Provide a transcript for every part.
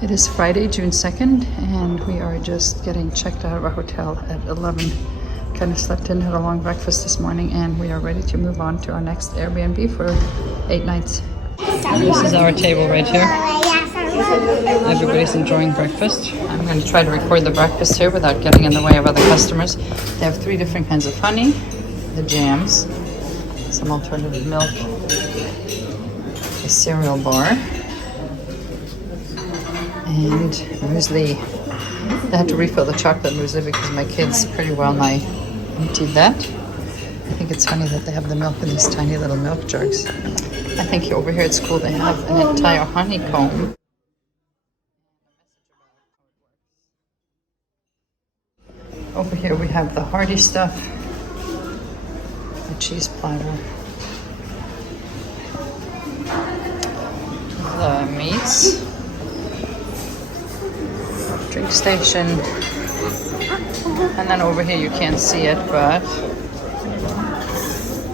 It is Friday, June 2nd, and we are just getting checked out of our hotel at 11. Kind of slept in, had a long breakfast this morning, and we are ready to move on to our next Airbnb for 8 nights. And this is our table right here. Everybody's enjoying breakfast. I'm going to try to record the breakfast here without getting in the way of other customers. They have 3 different kinds of honey, the jams, some alternative milk, a cereal bar, and muesli. I had to refill the chocolate muesli because my kids pretty well nigh emptied that. I think it's funny that they have the milk in these tiny little milk jugs. I think over here at school they have an entire honeycomb. Over here we have the hearty stuff, the cheese platter, the meats, drink station, and then over here you can't see it, but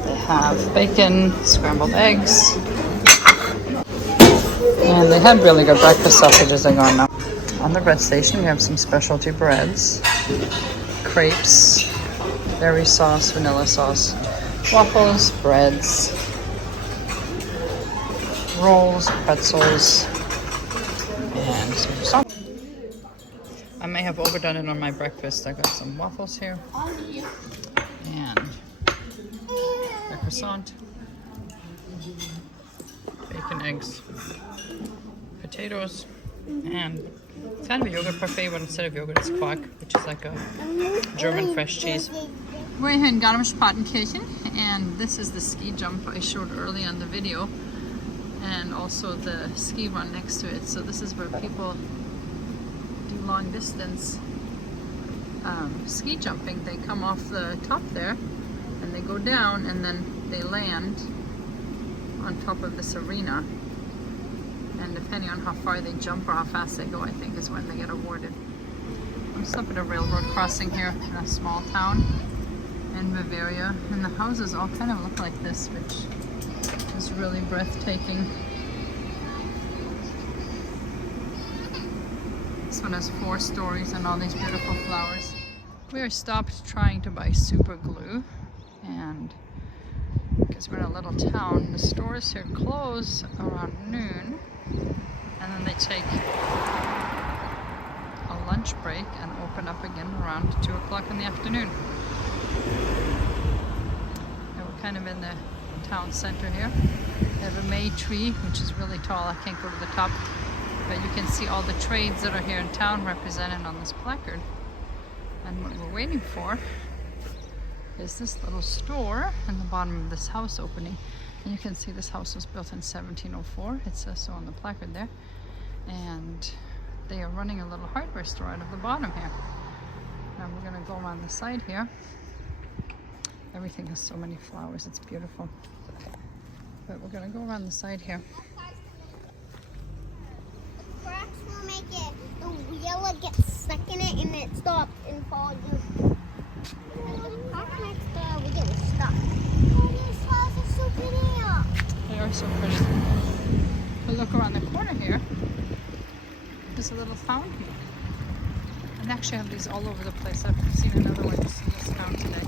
they have bacon, scrambled eggs, and they had really good breakfast sausages. They're gone now. On the bread station we have some specialty breads, crepes, berry sauce, vanilla sauce, waffles, breads, rolls, pretzels, and some salt. I may have overdone it on my breakfast. I got some waffles here and a croissant, bacon, eggs, potatoes, and it's kind of a yogurt parfait, but instead of yogurt it's quark, which is like a German fresh cheese. We're here in Garmisch, and this is the ski jump I showed earlier in the video, and also the ski run next to it. So this is where people do long distance ski jumping. They come off the top there and they go down and then they land on top of this arena. And depending on how far they jump or how fast they go, I think is when they get awarded. I'm just up at a railroad crossing here in a small town in Bavaria, and the houses all kind of look like this, which is really breathtaking. This one has 4 stories and all these beautiful flowers. We are stopped trying to buy super glue, and because we're in a little town, the stores here close around noon, and then they take a lunch break and open up again around 2 o'clock in the afternoon. And we're kind of in the town center here. They have a May tree, which is really tall. I can't go to the top, but you can see all the trades that are here in town represented on this placard. And what we're waiting for is this little store in the bottom of this house opening. And you can see this house was built in 1704. It says so on the placard there. And they are running a little hardware store out of the bottom here. Now we're going to go around the side here. Everything has so many flowers, it's beautiful. But we're going to go around the side here. The cracks will make it, the wheel will get stuck in it and it stops and falls. The crack next to we get stuck. Oh, these flowers are so pretty. They are so pretty. But look around the corner here. There's a little fountain. And they actually have these all over the place. I've seen another one in this town today.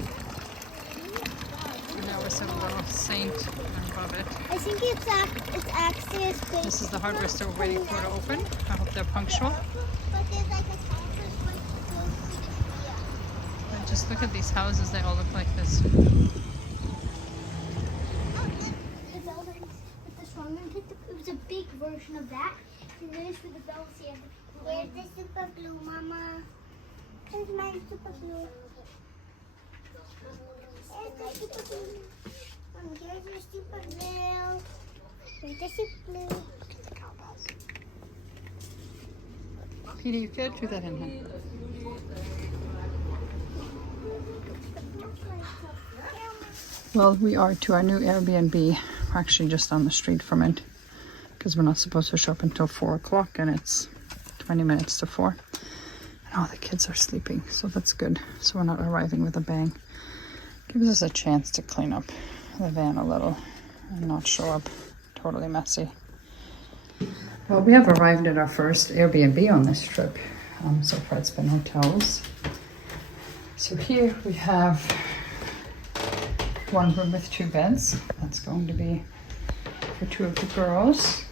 And there was a little saint above it. I think it's access. This is the hardware store we're waiting for to open. I hope they're punctual. But there's like a counter one But just look at these houses. They all look like this. The buildings with the strong one. It was a big version of that. And there's where the bells here. Where's the super glue, Mama? Where's my super glue? Where's the super glue? Here's your super glue. Here's the super glue. Look at the cowbells. Peter, you could do that in here. Well, we are to our new Airbnb. We're actually just on the street from it because we're not supposed to show up until 4 o'clock and it's 20 minutes to 4. And all the kids are sleeping, so that's good. So we're not arriving with a bang. Gives us a chance to clean up the van a little and not show up totally messy. Well, we have arrived at our first Airbnb on this trip. So far it's been hotels. So here we have one room with 2 beds. That's going to be for 2 of the girls.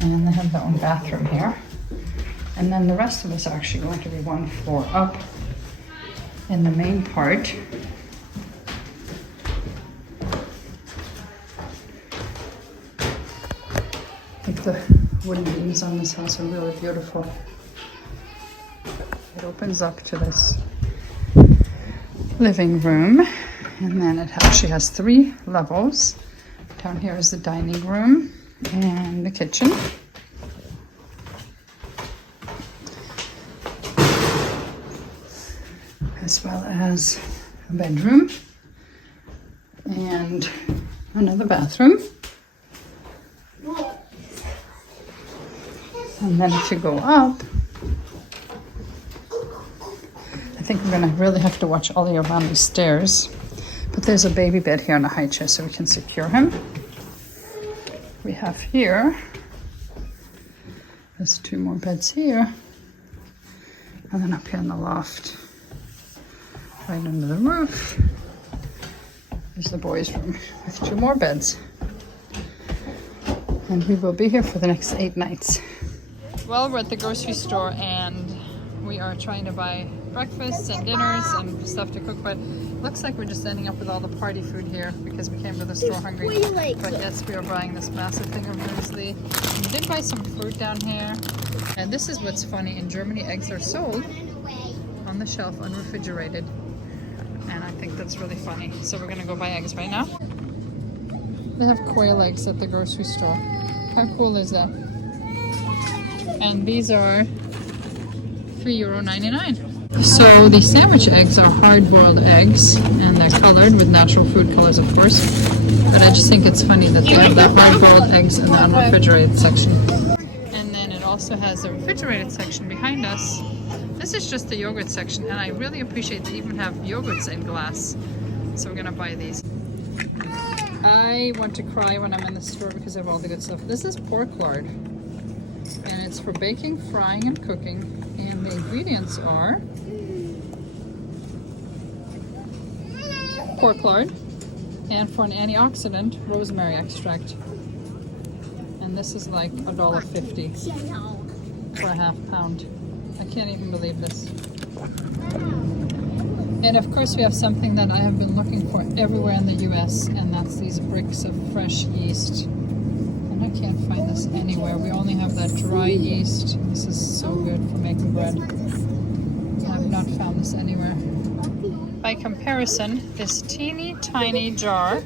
And they have their own bathroom here. And then the rest of us are actually going to be 1 floor up in the main part. I think the wooden beams on this house are really beautiful. It opens up to this living room, and then it actually has 3 levels. Down here is the dining room and the kitchen. As well as a bedroom and another bathroom. And then if you go up, I think we're gonna really have to watch Ollie around these stairs. But there's a baby bed here on a high chair so we can secure him. We have here, there's 2 more beds here. And then up here in the loft, right under the roof, is the boys' room with 2 more beds. And we will be here for the next 8 nights. Well, we're at the grocery store and we are trying to buy breakfasts and dinners and stuff to cook, but it looks like we're just ending up with all the party food here because we came to the store hungry. But yes, we are buying this massive thing of muesli. We did buy some fruit down here. And this is what's funny, in Germany eggs are sold on the shelf unrefrigerated. And I think that's really funny. So we're gonna go buy eggs right now. They have quail eggs at the grocery store. How cool is that? And these are €3.99. So the sandwich eggs are hard-boiled eggs, and they're colored with natural food colors, of course. But I just think it's funny that they have the hard-boiled eggs in the unrefrigerated section. And then it also has the refrigerated section behind us. This is just the yogurt section, and I really appreciate they even have yogurts in glass. So we're gonna buy these. I want to cry when I'm in the store because of all the good stuff. This is pork lard. And it's for baking, frying, and cooking. And the ingredients are pork lard, and for an antioxidant, rosemary extract. And this is like $1.50 for a half pound. I can't even believe this. And of course we have something that I have been looking for everywhere in the US, and that's these bricks of fresh yeast. I can't find this anywhere. We only have that dry yeast. This is so good for making bread. I have not found this anywhere. By comparison, this teeny tiny jar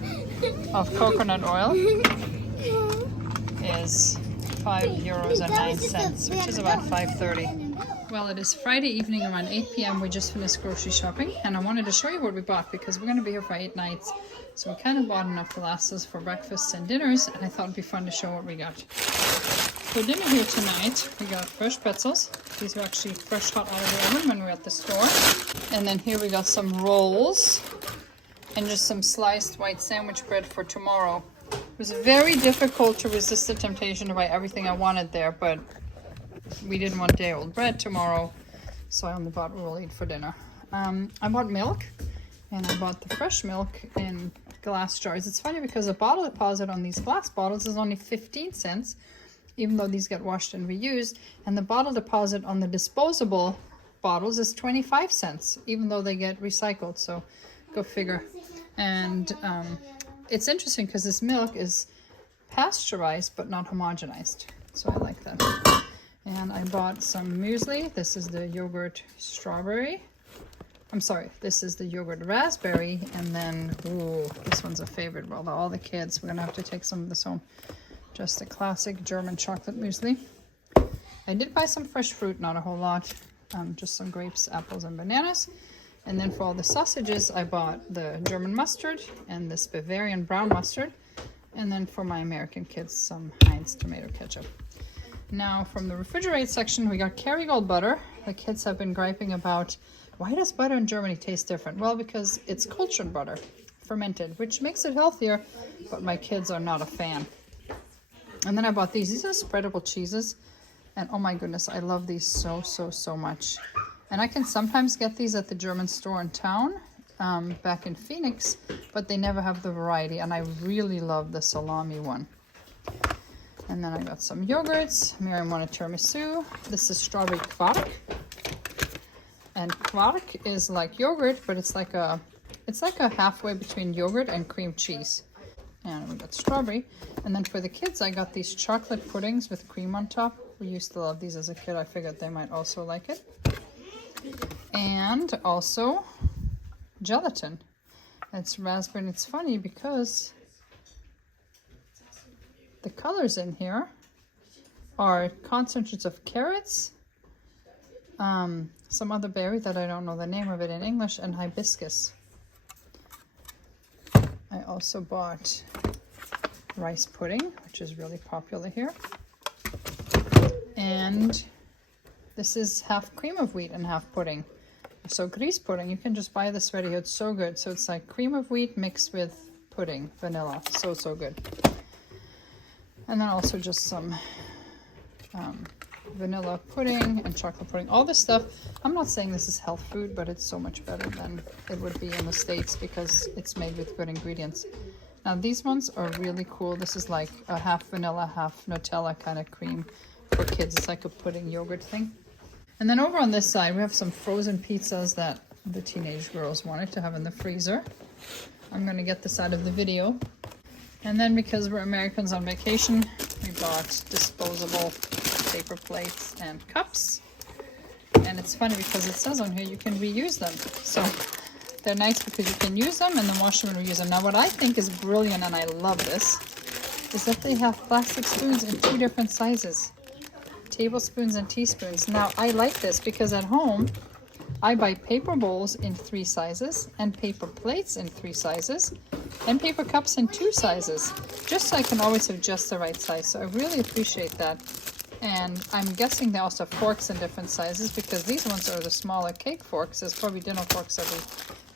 of coconut oil is €5.09, which is about $5.30. Well, it is Friday evening around 8 p.m. We just finished grocery shopping, and I wanted to show you what we bought because we're going to be here for 8 nights. So we kind of bought enough to last us for breakfasts and dinners, and I thought it'd be fun to show what we got. For dinner here tonight, we got fresh pretzels. These were actually fresh hot out of the oven when we were at the store. And then here we got some rolls and just some sliced white sandwich bread for tomorrow. It was very difficult to resist the temptation to buy everything I wanted there, but we didn't want day-old bread tomorrow, so I only bought what we'll eat for dinner. I bought milk, and I bought the fresh milk in glass jars. It's funny because the bottle deposit on these glass bottles is only 15 cents, even though these get washed and reused, and the bottle deposit on the disposable bottles is 25 cents, even though they get recycled, so go figure. And it's interesting because this milk is pasteurized but not homogenized, so I like that. And I bought some muesli. This is the yogurt strawberry. I'm sorry, this is the yogurt raspberry. And then, ooh, this one's a favorite. Well, all the kids, we're gonna have to take some of this home. Just a classic German chocolate muesli. I did buy some fresh fruit, not a whole lot. Just some grapes, apples, and bananas. And then for all the sausages, I bought the German mustard and this Bavarian brown mustard. And then for my American kids, some Heinz tomato ketchup. Now from the refrigerated section, we got Kerrygold butter. The kids have been griping about, why does butter in Germany taste different? Well, because it's cultured butter, fermented, which makes it healthier, but my kids are not a fan. And then I bought these. These are spreadable cheeses. And oh my goodness, I love these so, so, so much. And I can sometimes get these at the German store in town, back in Phoenix, but they never have the variety. And I really love the salami one. And then I got some yogurts. Miriam wanted tiramisu. This is strawberry quark. And quark is like yogurt, but it's like a halfway between yogurt and cream cheese. And we got strawberry. And then for the kids, I got these chocolate puddings with cream on top. We used to love these as a kid. I figured they might also like it. And also gelatin. It's raspberry, and it's funny because the colors in here are concentrates of carrots, some other berry that I don't know the name of it in English, and hibiscus. I also bought rice pudding, which is really popular here. And this is half cream of wheat and half pudding. So grieß pudding, you can just buy this ready. It's so good. So it's like cream of wheat mixed with pudding, vanilla. So, so good. And then also just some vanilla pudding and chocolate pudding. All this stuff, I'm not saying this is health food, but it's so much better than it would be in the States because it's made with good ingredients. Now these ones are really cool. This is like a half vanilla, half Nutella kind of cream for kids. It's like a pudding yogurt thing. And then over on this side, we have some frozen pizzas that the teenage girls wanted to have in the freezer. I'm going to get this out of the video. And then because we're Americans on vacation, we bought disposable paper plates and cups. And it's funny because it says on here you can reuse them. So they're nice because you can use them and then wash them and reuse them. Now what I think is brilliant, and I love this, is that they have plastic spoons in 2 different sizes. Tablespoons and teaspoons. Now I like this because at home I buy paper bowls in 3 sizes and paper plates in 3 sizes and paper cups in 2 sizes, just so I can always have just the right size. So I really appreciate that. And I'm guessing they also have forks in different sizes because these ones are the smaller cake forks. There's probably dinner forks that we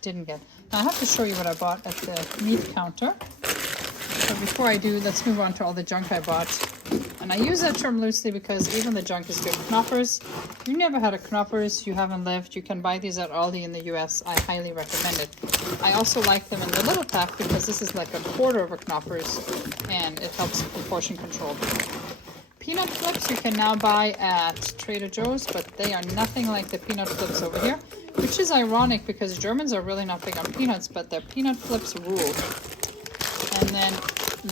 didn't get. Now I have to show you what I bought at the meat counter. But before I do, let's move on to all the junk I bought. And I use that term loosely because even the junk is good. Knoppers. If you've never had a Knoppers, you haven't lived, you can buy these at Aldi in the US. I highly recommend it. I also like them in the little pack because this is like a quarter of a Knoppers and it helps with portion control. Peanut flips you can now buy at Trader Joe's, but they are nothing like the peanut flips over here, which is ironic because Germans are really not big on peanuts, but their peanut flips rule. And then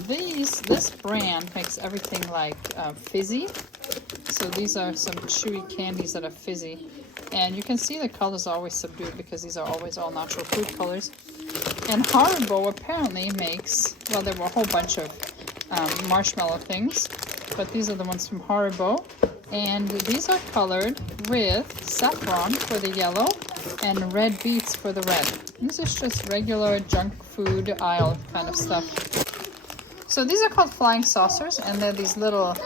this brand makes everything like fizzy. So these are some chewy candies that are fizzy. And you can see the colors are always subdued because these are always all natural food colors. And Haribo apparently makes, well, there were a whole bunch of marshmallow things, but these are the ones from Haribo. And these are colored with saffron for the yellow and red beets for the red. This is just regular junk food aisle kind of stuff. So these are called flying saucers, and they're these little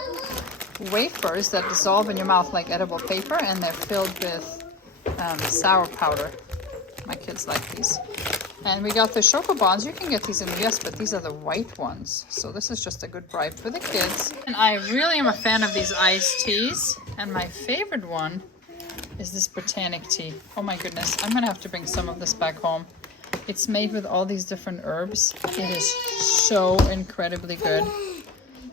wafers that dissolve in your mouth like edible paper, and they're filled with sour powder. My kids like these. And we got the Chocobons. You can get these in the US, but these are the white ones. So this is just a good bribe for the kids. And I really am a fan of these iced teas. And my favorite one is this Botanic tea. Oh my goodness. I'm going to have to bring some of this back home. It's made with all these different herbs. It is so incredibly good.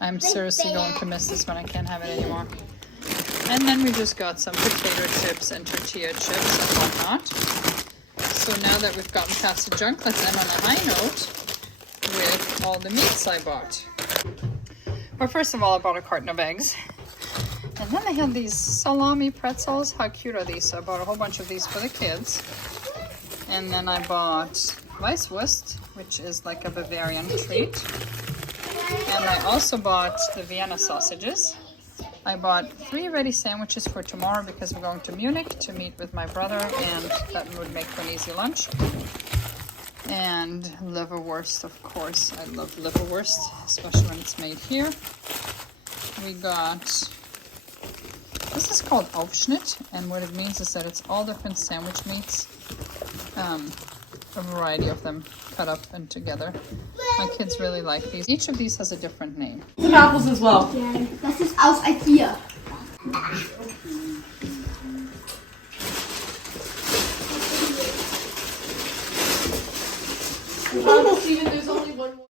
I'm seriously going to miss this when I can't have it anymore. And then we just got some potato chips and tortilla chips and whatnot. So now that we've gotten past the junk, let's end on a high note with all the meats I bought. Well, first of all, I bought a carton of eggs. And then they had these salami pretzels. How cute are these? So I bought a whole bunch of these for the kids. And then I bought Weisswurst, which is like a Bavarian treat. And I also bought the Vienna sausages. I bought 3 ready sandwiches for tomorrow because we're going to Munich to meet with my brother, and that would make for an easy lunch. And liverwurst, of course. I love liverwurst, especially when it's made here. We got, this is called Aufschnitt, and what it means is that it's all different sandwich meats. a variety of them cut up and together. My kids really like these. Each of these has a different name. Some apples as well. Yeah, das ist aus IKEA. Steven, there's only one more.